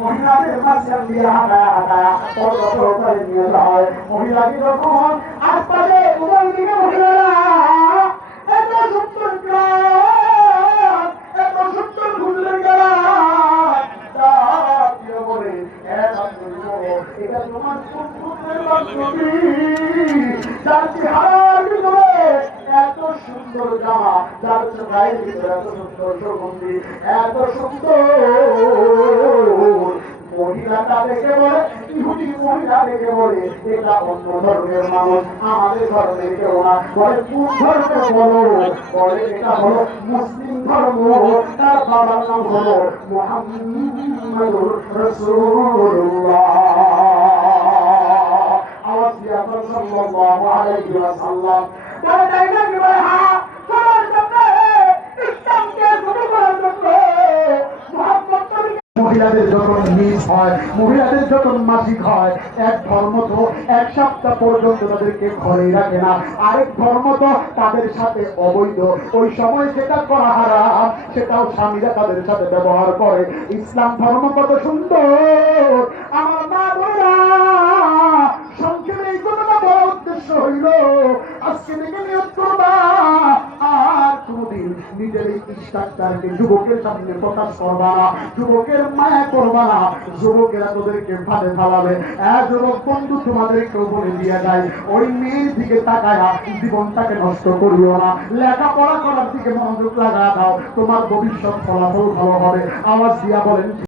মহিলাদের মাঝখান দিয়ে হাঁটায় হাঁটায় নিয়ে যাওয়া হয়। মহিলাকে যখন আশপাশে উদয় দিকে মহিলারা এত সুন্দর গ্রাম, এত সুন্দর সুন্দর গ্রাম বলে এটা তোমার যার চেহারার ভিতরে এত সুন্দর জামা, যার গায়ের ভিতরে এত সুন্দর সুগন্ধি, এত সুন্দর মহিলাটা দেখে বলে, ইহুদি মহিলা দেখে বলে এটা অন্য ধর্মের মানুষ, আমাদের ধর্মের কেউ না। বলে কোন ধর্মের বলো? বলে এটা হলো মুসলিম ধর্ম, তার বাবার নাম হলো মুহাম্মাদুর রাসূলুল্লাহ। আওয়াজ দিয়ে আপনার সাল্লাল্লাহু আলাইহি ওয়াসাল্লাম বলে তাই নাকি? বলে হ্যাঁ, সবার সামনে ইসলামকে শুরু করার জন্য মুহাম্মদ মহিলাদের যখন মিস হয়, মহিলাদের যখন মাসিক হয়, এক ধর্ম তো এক সপ্তাহ পর্যন্ত তাদেরকে ঘরে রাখে না, আরেক ধর্ম তো তাদের সাথে অবৈধ। ওই সময় যেটা করা হারাম সেটাও স্বামীরা তাদের সাথে ব্যবহার করে। ইসলাম ধর্ম কত সুন্দর! আমার মা বোনেরা, সংক্ষেপে এই কথাটা বড় উদ্দেশ্য হইল আজকে থেকে নিয়োগ করবা আর কোনদিন নিজের এই স্ট্রাকচারকে যুবকের সামনে প্রকাশ করবা না, যুবকের মায়া করবা না, যুবকেরা তোদেরকে ফাঁদে ফালাবে। যুবক বন্ধু, তোমাদেরকেও বলে দিয়ে যায়, ওই মেয়ের দিকে তাকায়া জীবনটাকে নষ্ট করিও না, লেখাপড়া করার দিকে মনোযোগ লাগা দাও, তোমার ভবিষ্যৎ ফলাফল ভালো হবে। আওয়াজ দিয়া বলেন।